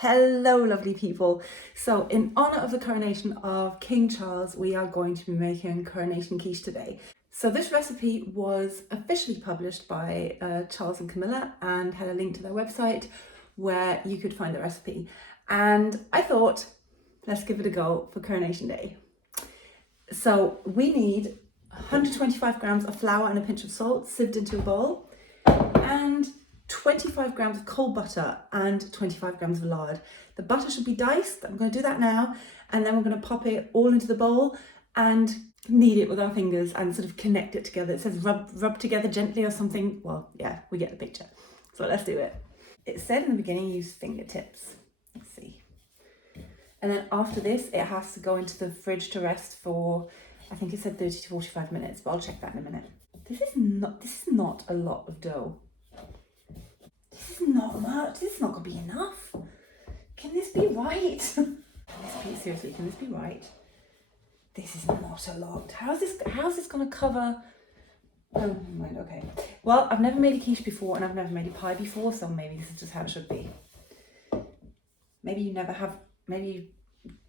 Hello lovely people. So in honour of the coronation of King Charles, we are going to be making Coronation Quiche today. So this recipe was officially published by Charles and Camilla and had a link to their website where you could find the recipe. And I thought, let's give it a go for Coronation Day. So we need 125 grams of flour and a pinch of salt sieved into a bowl, and 25 grams of cold butter and 25 grams of lard. The butter should be diced. I'm going to do that now, and then we're going to pop it all into the bowl and knead it with our fingers and sort of connect it together. It says rub together gently or something. Well, yeah, we get the picture. So let's do it. It said in the beginning, use fingertips. Let's see. And then after this, it has to go into the fridge to rest for, I think it said 30 to 45 minutes, but I'll check that in a minute. This is not a lot of dough. This is not much. This is not going to be enough. Can this be right? Seriously, can this be right? This is not a lot. How's this going to cover? Oh, right, okay. Well, I've never made a quiche before and I've never made a pie before, so maybe this is just how it should be. Maybe you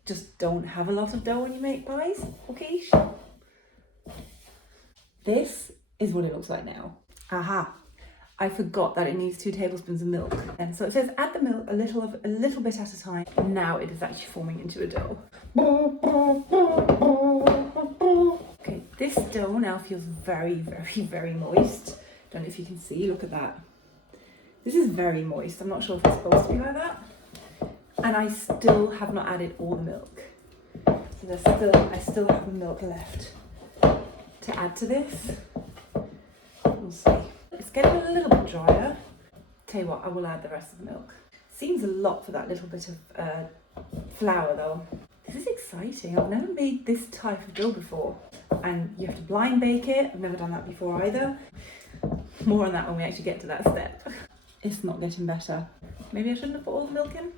just don't have a lot of dough when you make pies or quiche. This is what it looks like now. Aha. I forgot that it needs 2 tablespoons of milk. And so it says add the milk a little bit at a time. Now it is actually forming into a dough. Okay, this dough now feels very, very, very moist. Don't know if you can see, look at that. This is very moist. I'm not sure if it's supposed to be like that. And I still have not added all the milk. So I still have the milk left to add to this. We'll see. It's getting a little bit drier. Tell you what, I will add the rest of the milk. Seems a lot for that little bit of flour though. This is exciting. I've never made this type of dough before. And you have to blind bake it. I've never done that before either. More on that when we actually get to that step. It's not getting better. Maybe I shouldn't have put all the milk in.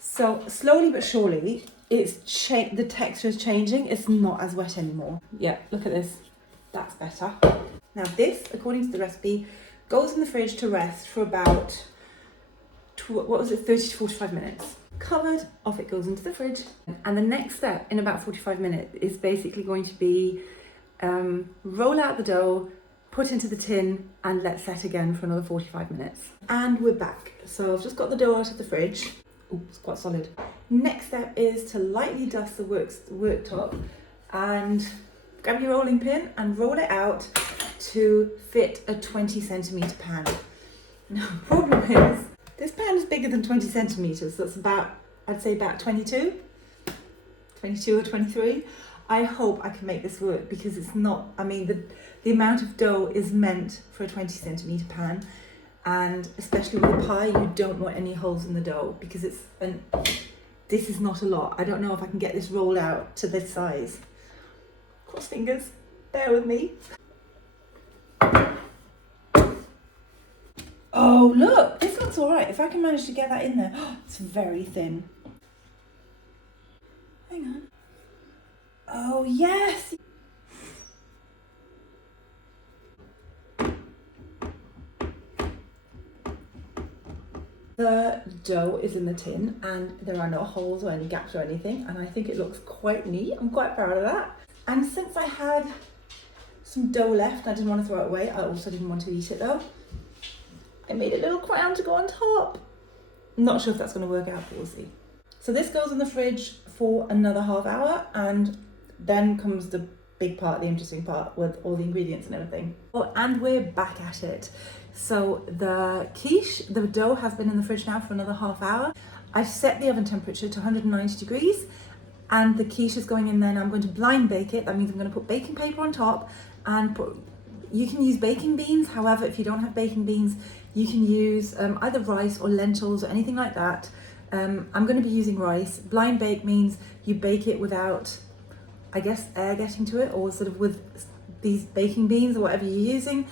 So slowly but surely, the texture is changing. It's not as wet anymore. Yeah, look at this. That's better. Now this, according to the recipe, goes in the fridge to rest for about, 30 to 45 minutes. Covered, off it goes into the fridge. And the next step in about 45 minutes is basically going to be roll out the dough, put into the tin and let set again for another 45 minutes. And we're back. So I've just got the dough out of the fridge. Oh, it's quite solid. Next step is to lightly dust the worktop and grab your rolling pin and roll it out to fit a 20 centimetre pan. Now the problem is, this pan is bigger than 20 centimetres, so it's about, I'd say about 22 or 23. I hope I can make this work because it's not, I mean, the amount of dough is meant for a 20 centimetre pan, and especially with a pie, you don't want any holes in the dough because this is not a lot. I don't know if I can get this rolled out to this size. Cross fingers, bear with me. Oh look, this looks all right. If I can manage to get that in there. Oh, it's very thin. Hang on. Oh yes. The dough is in the tin and there are no holes or any gaps or anything, and I think it looks quite neat. I'm quite proud of that. And since I had some dough left, I didn't want to throw it away. I also didn't want to eat it though. I made a little crown to go on top. I'm not sure if that's going to work out, but we'll see. So this goes in the fridge for another half hour, and then comes the big part, the interesting part, with all the ingredients and everything. Oh, and we're back at it. So the quiche, the dough has been in the fridge now for another half hour. I've set the oven temperature to 190 degrees, and the quiche is going in there. Now I'm going to blind bake it. That means I'm going to put baking paper on top and you can use baking beans. However, if you don't have baking beans, you can use either rice or lentils or anything like that. I'm going to be using rice. Blind bake means you bake it without, I guess, air getting to it, or sort of with these baking beans or whatever you're using,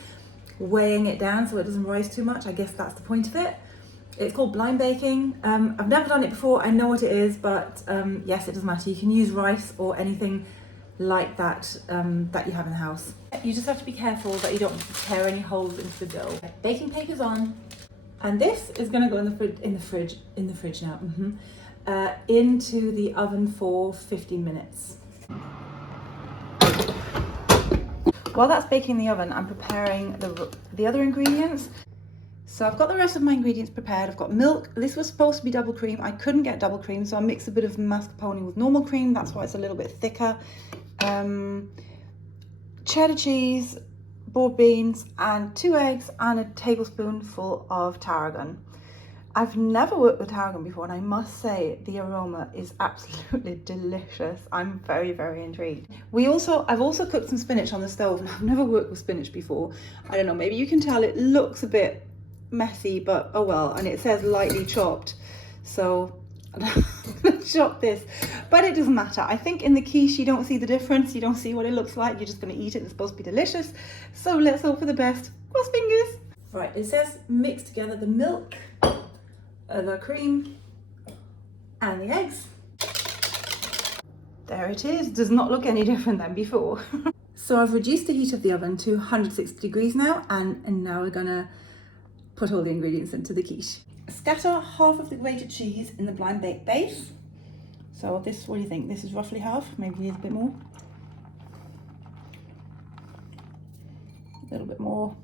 weighing it down so it doesn't rise too much. I guess that's the point of it. It's called blind baking. I've never done it before. I know what it is, but yes, it doesn't matter. You can use rice or anything like that that you have in the house. You just have to be careful that you don't tear any holes into the dough. Baking paper's on. And this is going to go in the fridge now, into the oven for 15 minutes. While that's baking in the oven, I'm preparing the other ingredients. So I've got the rest of my ingredients prepared. I've got milk. This was supposed to be double cream. I couldn't get double cream, so I mixed a bit of mascarpone with normal cream. That's why it's a little bit thicker. Cheddar cheese, broad beans, and 2 eggs, and a tablespoonful of tarragon. I've never worked with tarragon before, and I must say the aroma is absolutely delicious. I'm very, very intrigued. I've also cooked some spinach on the stove, and I've never worked with spinach before. I don't know, maybe you can tell it looks a bit messy, but oh well, and it says lightly chopped. So I'm gonna chop this, but it doesn't matter. I think in the quiche you don't see the difference. You don't see what it looks like. You're just gonna eat it. It's supposed to be delicious. So let's hope for the best. Cross fingers. Right, it says mix together the milk, the cream, and the eggs. There it is. Does not look any different than before. So I've reduced the heat of the oven to 160 degrees now, and now we're gonna put all the ingredients into the quiche. Scatter half of the grated cheese in the blind bake base. So this, what do you think? This is roughly half, maybe needs a bit more. A little bit more.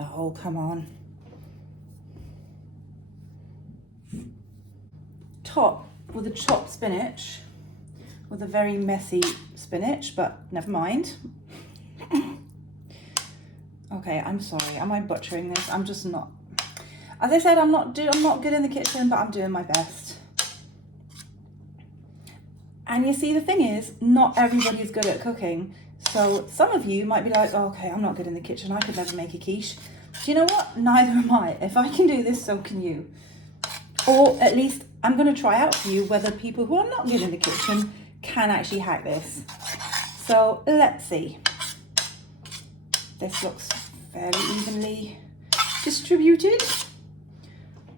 Oh, come on. Top with a chopped spinach, with a very messy spinach, but never mind. Okay, I'm sorry. Am I butchering this? I'm just not. As I said, I'm not good in the kitchen, but I'm doing my best. And you see, the thing is, not everybody is good at cooking. So some of you might be like, oh, okay, I'm not good in the kitchen. I could never make a quiche. Do you know what? Neither am I. If I can do this, so can you. Or at least I'm going to try out for you whether people who are not good in the kitchen can actually hack this. So let's see. This looks fairly evenly distributed. Is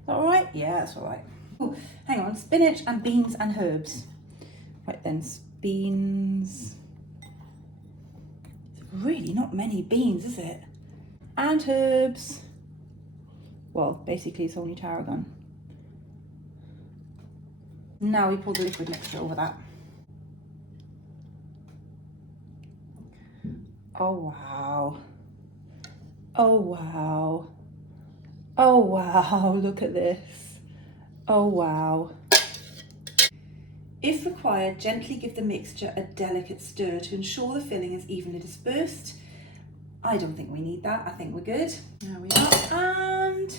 that all right? Yeah, that's all right. Oh, hang on, spinach and beans and herbs. Right then, beans. Really not many beans, is it? And herbs. Well, basically it's only tarragon. Now we pour the liquid mixture over that. Oh wow. Oh wow. Oh wow, look at this. Oh wow. If required, gently give the mixture a delicate stir to ensure the filling is evenly dispersed. I don't think we need that, I think we're good. There we are, and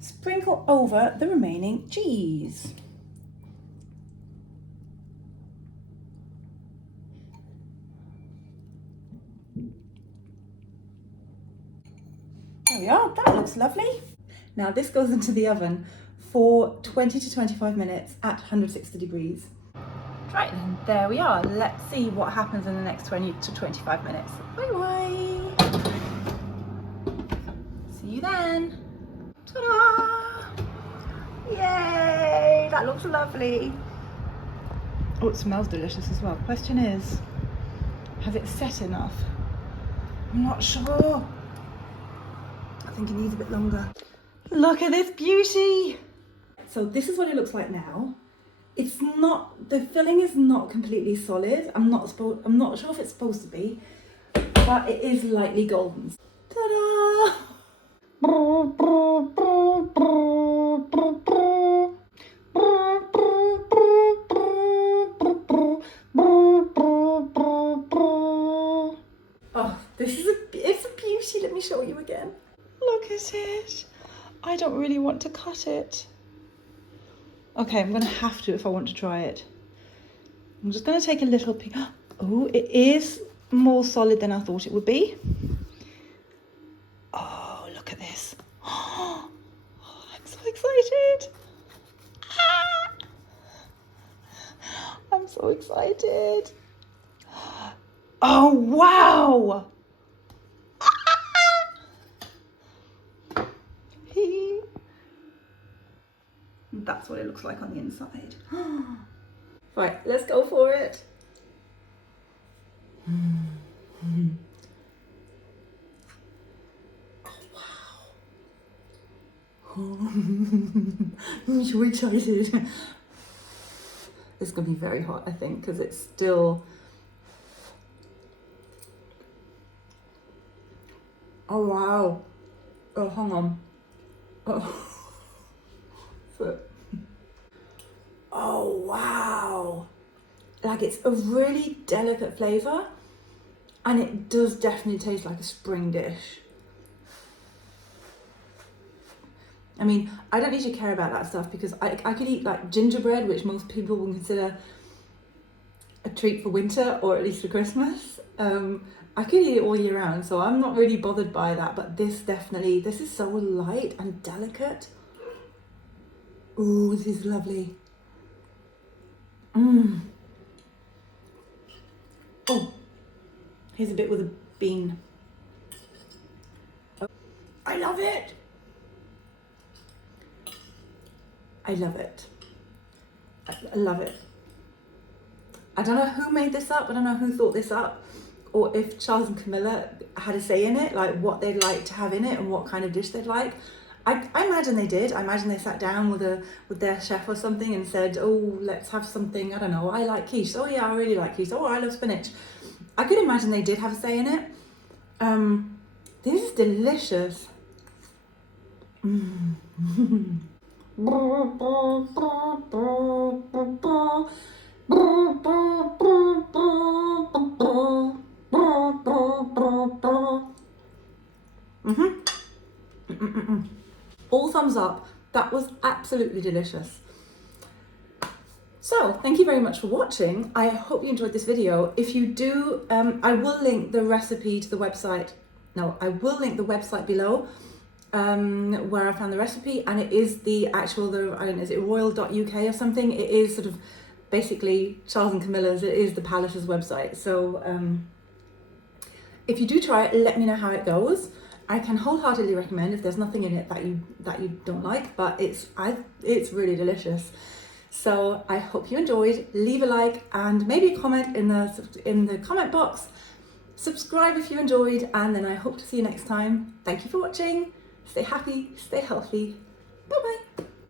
sprinkle over the remaining cheese. There we are, that looks lovely. Now this goes into the oven for 20 to 25 minutes at 160 degrees. Right then, there we are. Let's see what happens in the next 20 to 25 minutes. Bye bye. See you then. Ta-da! Yay, that looks lovely. Oh, it smells delicious as well. Question is, has it set enough? I'm not sure. I think it needs a bit longer. Look at this beauty. So this is what it looks like now. It's not, the filling is not completely solid. I'm not sure if it's supposed to be, but it is lightly golden. Ta-da! Oh, it's a beauty. Let me show you again. Look at it. I don't really want to cut it. Okay, I'm gonna have to if I want to try it. I'm just gonna take a little piece. Oh, it is more solid than I thought it would be. Oh, look at this. Oh, I'm so excited. Ah! I'm so excited. Oh, wow. That's what it looks like on the inside. Right, let's go for it. I'm so excited. It's gonna be very hot, I think, because it's still. Oh wow. Oh, hang on. Oh. Oh wow. Like, it's a really delicate flavour, and it does definitely taste like a spring dish. I mean, I don't usually care about that stuff because I could eat like gingerbread, which most people would consider a treat for winter or at least for Christmas. I could eat it all year round, so I'm not really bothered by that, but this is so light and delicate. Ooh, this is lovely. Mmm. Oh, here's a bit with a bean. Oh, I love it. I love it. I love it. I don't know who made this up. I don't know who thought this up, or if Charles and Camilla had a say in it, like what they'd like to have in it and what kind of dish they'd like. I imagine they did. I imagine they sat down with their chef or something and said, oh, let's have something, I don't know, I like quiche. Oh yeah, I really like quiche. Oh, I love spinach. I could imagine they did have a say in it. This is delicious. Mm. All thumbs up. That was absolutely delicious. So, thank you very much for watching. I hope you enjoyed this video. If you do, I will link the recipe to the website. No, I will link the website below where I found the recipe, and it is the actual, I don't know, is it royal.uk or something? It is sort of basically Charles and Camilla's, it is the Palace's website. So if you do try it, let me know how it goes. I can wholeheartedly recommend if there's nothing in it that you don't like, but it's really delicious. So I hope you enjoyed. Leave a like and maybe a comment in the comment box. Subscribe if you enjoyed, and then I hope to see you next time. Thank you for watching. Stay happy, stay healthy. Bye bye.